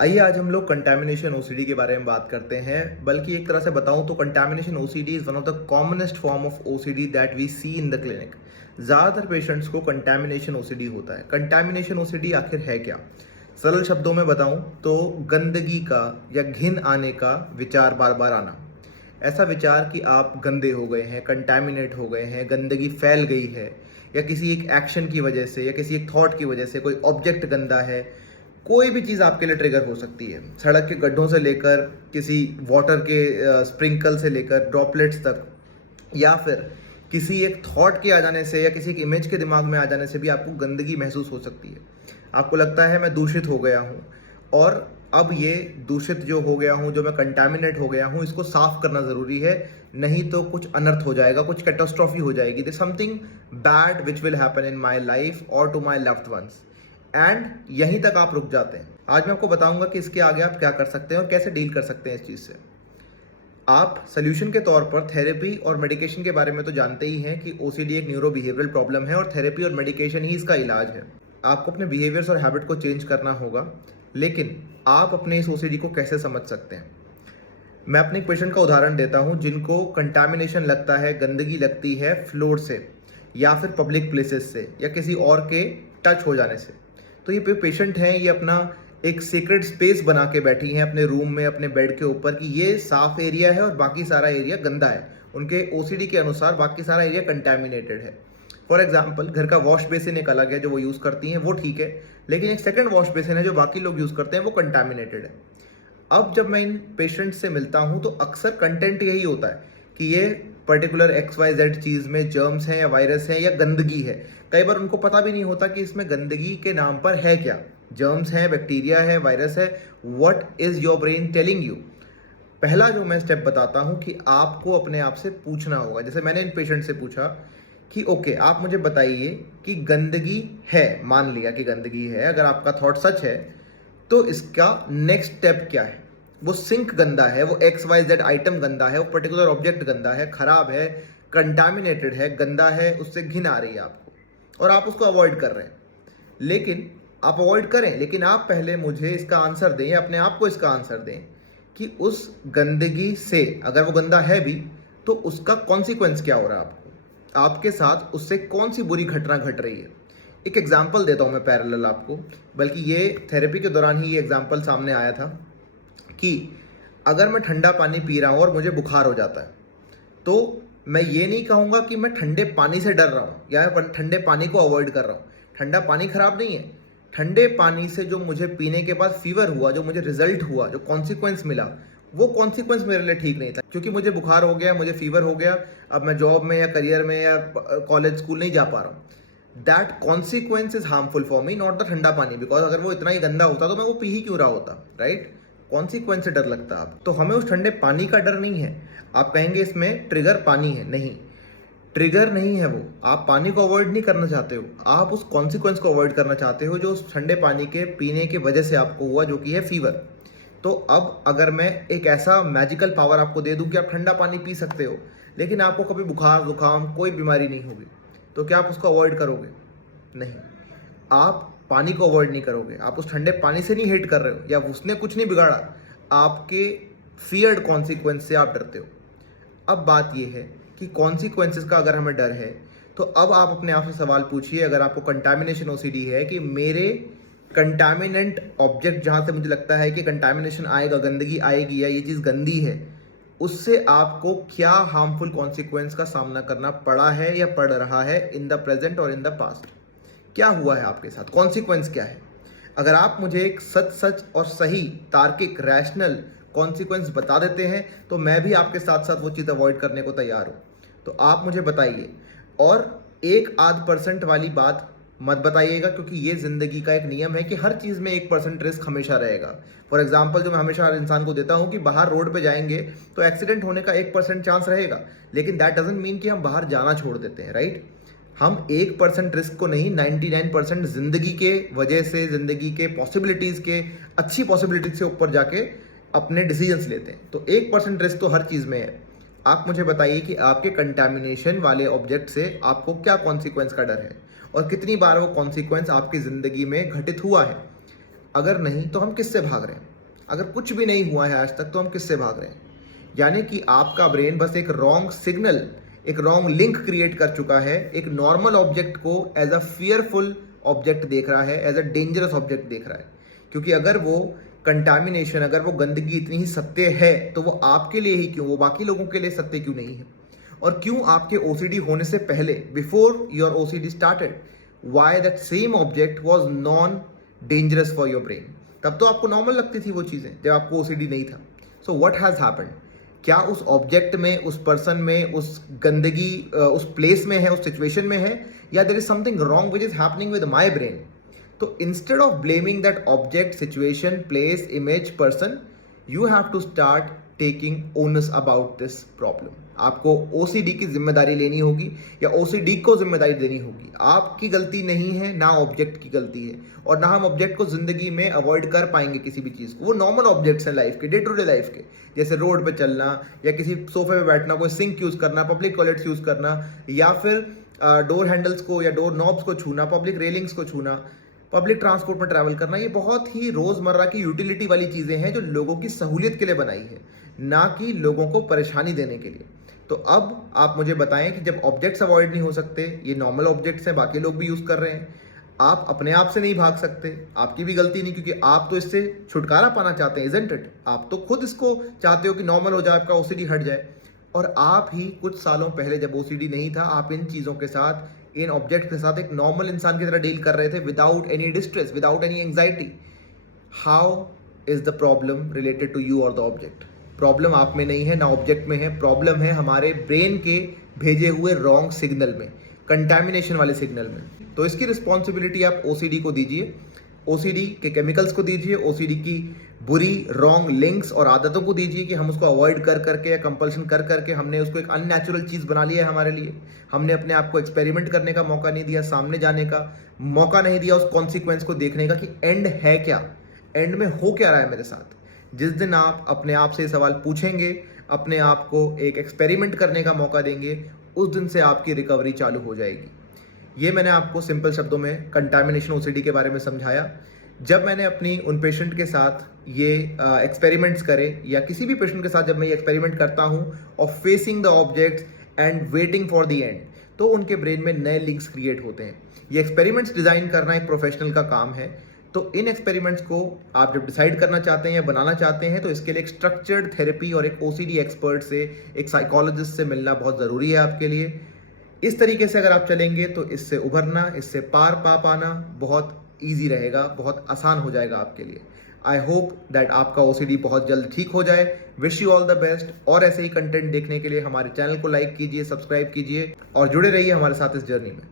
आइए आज हम लोग कंटामिनेशन ओसीडी के बारे में बात करते हैं। बल्कि एक तरह से बताऊं तो contamination OCD is one of the commonest form of OCD that we see in the clinic. ज़्यादातर पेशेंट्स को कंटामिनेशन ओसीडी होता है। कंटामिनेशन ओसीडी आखिर है क्या? सरल शब्दों में बताऊं तो गंदगी का या घिन आने का विचार बार बार आना। ऐसा विचार कि आप गंदे हो गए हैं, कंटामिनेट हो गए हैं, गंदगी फैल गई है, या किसी एक एक्शन की वजह से या किसी एक थॉट की वजह से कोई ऑब्जेक्ट गंदा है। कोई भी चीज़ आपके लिए ट्रिगर हो सकती है, सड़क के गड्ढों से लेकर किसी वाटर के स्प्रिंकल से लेकर ड्रॉपलेट्स तक, या फिर किसी एक थॉट के आ जाने से या किसी एक इमेज के दिमाग में आ जाने से भी आपको गंदगी महसूस हो सकती है। आपको लगता है मैं दूषित हो गया हूँ, और अब ये दूषित जो हो गया हूँ, जो मैं कंटामिनेट हो गया हूँ, इसको साफ करना ज़रूरी है, नहीं तो कुछ अनर्थ हो जाएगा, कुछ कैटास्ट्रॉफी हो जाएगी। This something bad which will happen in my life और to my loved ones. And यहीं तक आप रुक जाते हैं। आज मैं आपको बताऊंगा कि इसके आगे आप क्या कर सकते हैं और कैसे डील कर सकते हैं इस चीज़ से। आप सोल्यूशन के तौर पर थेरेपी और मेडिकेशन के बारे में तो जानते ही हैं कि ओसीडी एक न्यूरो बिहेवियरल प्रॉब्लम है और थेरेपी और मेडिकेशन ही इसका इलाज है। आपको अपने बिहेवियर्स और हैबिट को चेंज करना होगा, लेकिन आप अपने इस ओसीडी को कैसे समझ सकते हैं? मैं अपने एक पेशेंट का उदाहरण देता हूं जिनको कंटामिनेशन लगता है, गंदगी लगती है फ्लोर से या फिर पब्लिक प्लेसेस से या किसी और के टच हो जाने से। तो ये पेशेंट हैं, ये अपना एक सीक्रेट स्पेस बना के बैठी हैं अपने रूम में, अपने बेड के ऊपर, कि ये साफ एरिया है और बाकी सारा एरिया गंदा है। उनके ओसीडी के अनुसार बाकी सारा एरिया कंटामिनेटेड है। फॉर एग्जाम्पल, घर का वॉश बेसिन एक अलग है जो वो यूज़ करती हैं, वो ठीक है, लेकिन एक सेकंड वॉश बेसिन है जो बाकी लोग यूज़ करते हैं, वो कंटामिनेटेड है। अब जब मैं इन पेशेंट से मिलता हूँ तो अक्सर कंटेंट यही होता है कि ये पर्टिकुलर XYZ चीज़ में जर्म्स हैं या वायरस है या गंदगी है। कई बार उनको पता भी नहीं होता कि इसमें गंदगी के नाम पर है क्या, जर्म्स हैं, बैक्टीरिया है, वायरस है। What is your brain telling you? पहला जो मैं स्टेप बताता हूँ कि आपको अपने आप से पूछना होगा। जैसे मैंने इन पेशेंट से पूछा कि ओके, आप मुझे बताइए कि गंदगी है, मान लिया कि गंदगी है, अगर आपका थॉट सच है तो इसका नेक्स्ट स्टेप क्या है? वो सिंक गंदा है, वो XYZ आइटम गंदा है, वो पर्टिकुलर ऑब्जेक्ट गंदा है, खराब है, कंटामिनेटेड है, गंदा है, उससे घिन आ रही है आपको और आप उसको अवॉइड कर रहे हैं। लेकिन आप अवॉइड करें, लेकिन आप पहले मुझे इसका आंसर दें, अपने आप को इसका आंसर दें कि उस गंदगी से, अगर वो गंदा है भी, तो उसका कॉन्सिक्वेंस क्या हो रहा है आपको, आपके साथ उससे कौन सी बुरी घटना घट रही है। एक एग्जाम्पल देता हूँ मैं पैरेलल आपको, बल्कि ये थेरेपी के दौरान ही ये एग्जाम्पल सामने आया था कि अगर मैं ठंडा पानी पी रहा हूँ और मुझे बुखार हो जाता है, तो मैं ये नहीं कहूँगा कि मैं ठंडे पानी से डर रहा हूँ या ठंडे पानी को अवॉइड कर रहा हूँ। ठंडा पानी खराब नहीं है, ठंडे पानी से जो मुझे पीने के बाद फीवर हुआ, जो मुझे रिजल्ट हुआ, जो कॉन्सिक्वेंस मिला, वो कॉन्सिक्वेंस मेरे लिए ठीक नहीं था। क्योंकि मुझे बुखार हो गया, मुझे फीवर हो गया, अब मैं जॉब में या करियर में या कॉलेज स्कूल नहीं जा पा रहा हूँ। That consequence is harmful for me, not the ठंडा पानी, बिकॉज अगर वो इतना ही गंदा होता तो मैं वो पी ही क्यों रहा होता, राइट? कॉन्सिक्वेंस से डर लगता है आप। तो हमें उस ठंडे पानी का डर नहीं है। आप कहेंगे इसमें ट्रिगर पानी है, नहीं, ट्रिगर नहीं है वो। आप पानी को अवॉइड नहीं करना चाहते हो, आप उस कॉन्सिक्वेंस को अवॉइड करना चाहते हो जो उस ठंडे पानी के पीने की वजह से आपको हुआ, जो कि है फीवर। तो अब अगर मैं एक ऐसा मैजिकल पावर आपको दे दूं कि आप ठंडा पानी पी सकते हो, लेकिन आपको कभी बुखार जुकाम कोई बीमारी नहीं होगी, तो क्या आप उसको अवॉइड करोगे? नहीं, आप पानी को अवॉइड नहीं करोगे। आप उस ठंडे पानी से नहीं हेट कर रहे हो या उसने कुछ नहीं बिगाड़ा, आपके फियर्ड कॉन्सिक्वेंस से आप डरते हो। अब बात यह है कि कॉन्सिक्वेंसेस का अगर हमें डर है, तो अब आप अपने आप से सवाल पूछिए, अगर आपको कंटामिनेशन ओसीडी है, कि मेरे कंटामिनेंट ऑब्जेक्ट जहाँ से मुझे लगता है कि कंटामिनेशन आएगा, गंदगी आएगी या ये चीज़ गंदी है, उससे आपको क्या हार्मफुल कॉन्सिक्वेंस का सामना करना पड़ा है या पड़ रहा है इन द प्रेजेंट और इन द पास्ट? क्या हुआ है आपके साथ, कॉन्सिक्वेंस क्या है? अगर आप मुझे एक सच सच और सही तार्किक रैशनल कॉन्सिक्वेंस बता देते हैं, तो मैं भी आपके साथ साथ वो चीज़ अवॉइड करने को तैयार हूँ। तो आप मुझे बताइए, और 1-8% वाली बात मत बताइएगा, क्योंकि ये ज़िंदगी का एक नियम है कि हर चीज़ में 1% रिस्क हमेशा रहेगा। फॉर एग्जाम्पल, जो मैं हमेशा हर इंसान को देता हूँ कि बाहर रोड पे जाएंगे तो एक्सीडेंट होने का 1% चांस रहेगा, लेकिन दैट डजंट मीन कि हम बाहर जाना छोड़ देते हैं, राइट? हम 1% रिस्क को नहीं, 99% जिंदगी के वजह से, जिंदगी के पॉसिबिलिटीज़ के, अच्छी पॉसिबिलिटीज से ऊपर जाके अपने डिसीजंस लेते हैं। तो 1% रिस्क तो हर चीज़ में है। आप मुझे बताइए कि आपके कंटामिनेशन वाले ऑब्जेक्ट से आपको क्या कॉन्सिक्वेंस का डर है और कितनी बार वो कॉन्सिक्वेंस आपकी ज़िंदगी में घटित हुआ है। अगर नहीं तो हम किससे भाग रहे हैं? अगर कुछ भी नहीं हुआ है आज तक तो हम किससे भाग रहे हैं? यानी कि आपका ब्रेन बस एक रॉन्ग सिग्नल, एक रॉन्ग लिंक क्रिएट कर चुका है, एक नॉर्मल ऑब्जेक्ट को एज अ फियरफुल ऑब्जेक्ट देख रहा है, एज अ डेंजरस ऑब्जेक्ट देख रहा है। क्योंकि अगर वो कंटामिनेशन, अगर वो गंदगी इतनी ही सत्य है तो वो आपके लिए ही क्यों, वो बाकी लोगों के लिए सत्य क्यों नहीं है? और क्यों आपके ओसीडी होने से पहले, before your OCD started, why that same object was non dangerous for your brain? तब तो आपको नॉर्मल लगती थी वो चीज़ें जब आपको ओसीडी नहीं था। So what has happened? क्या उस ऑब्जेक्ट में, उस पर्सन में, उस गंदगी उस प्लेस में है, उस सिचुएशन में है, या there is something wrong which is happening with my brain? तो instead of blaming that object, situation, place, image, person, you have to start taking onus about this problem. आपको ओसीडी की जिम्मेदारी लेनी होगी या ओसीडी को जिम्मेदारी देनी होगी। आपकी गलती नहीं है, ना ऑब्जेक्ट की गलती है, और ना हम ऑब्जेक्ट को जिंदगी में अवॉइड कर पाएंगे किसी भी चीज़ को। वो नॉर्मल ऑब्जेक्ट्स हैं लाइफ के, डे टू डे लाइफ के, जैसे रोड पे चलना या किसी सोफे पे बैठना, कोई सिंक यूज़ करना, पब्लिक टॉयलेट्स यूज़ करना, या फिर डोर हैंडल्स को या डोर नॉब्स को छूना, पब्लिक रेलिंग्स को छूना, पब्लिक ट्रांसपोर्ट में ट्रैवल करना। ये बहुत ही रोज़मर्रा की यूटिलिटी वाली चीज़ें हैं जो लोगों की सहूलियत के लिए बनाई है, ना कि लोगों को परेशानी देने के लिए। तो अब आप मुझे बताएं कि जब ऑब्जेक्ट्स अवॉइड नहीं हो सकते, ये नॉर्मल ऑब्जेक्ट्स हैं, बाकी लोग भी यूज़ कर रहे हैं, आप अपने आप से नहीं भाग सकते, आपकी भी गलती नहीं, क्योंकि आप तो इससे छुटकारा पाना चाहते हैं, इज़न्ट इट? आप तो खुद इसको चाहते हो कि नॉर्मल हो जाए, आपका ओसीडी हट जाए। और आप ही कुछ सालों पहले जब ओसीडी नहीं था, आप इन चीज़ों के साथ, इन ऑब्जेक्ट के साथ एक नॉर्मल इंसान की तरह डील कर रहे थे, without any distress, without any anxiety. How is the problem related to you और द ऑब्जेक्ट? प्रॉब्लम आप में नहीं है, ना ऑब्जेक्ट में है, प्रॉब्लम है हमारे ब्रेन के भेजे हुए रॉन्ग सिग्नल में, कंटैमिनेशन वाले सिग्नल में। तो इसकी रिस्पॉन्सिबिलिटी आप ओसीडी को दीजिए, ओसीडी के केमिकल्स को दीजिए, ओसीडी की बुरी रॉन्ग लिंक्स और आदतों को दीजिए कि हम उसको अवॉइड कर करके या कंपल्सन कर करके हमने उसको एक अननेचुरल चीज़ बना लिया है हमारे लिए। हमने अपने आप को एक्सपेरिमेंट करने का मौका नहीं दिया, सामने जाने का मौका नहीं दिया, उस कॉन्सिक्वेंस को देखने का कि एंड है क्या, एंड में हो क्या रहा है मेरे साथ। जिस दिन आप अपने आप से सवाल पूछेंगे, अपने आप को एक एक्सपेरिमेंट करने का मौका देंगे, उस दिन से आपकी रिकवरी चालू हो जाएगी। ये मैंने आपको सिंपल शब्दों में कंटैमिनेशन ओसीडी के बारे में समझाया। जब मैंने अपनी उन पेशेंट के साथ ये एक्सपेरिमेंट्स करे, या किसी भी पेशेंट के साथ जब मैं ये एक्सपेरिमेंट करता हूँ of facing the objects and waiting for the end, तो उनके ब्रेन में नए लिंक्स क्रिएट होते हैं। ये एक्सपेरिमेंट्स डिज़ाइन करना एक प्रोफेशनल का काम है। तो इन एक्सपेरिमेंट्स को आप जब डिसाइड करना चाहते हैं या बनाना चाहते हैं, तो इसके लिए एक स्ट्रक्चर्ड थेरेपी और एक ओसीडी एक्सपर्ट से, एक साइकोलॉजिस्ट से मिलना बहुत ज़रूरी है आपके लिए। इस तरीके से अगर आप चलेंगे तो इससे उभरना, इससे पार पा पाना बहुत ईजी रहेगा, बहुत आसान हो जाएगा आपके लिए। आई होप दैट आपका ओसीडी बहुत जल्द ठीक हो जाए। Wish you all the best. और ऐसे ही कंटेंट देखने के लिए हमारे चैनल को लाइक कीजिए, सब्सक्राइब कीजिए और जुड़े रहिए हमारे साथ इस जर्नी में।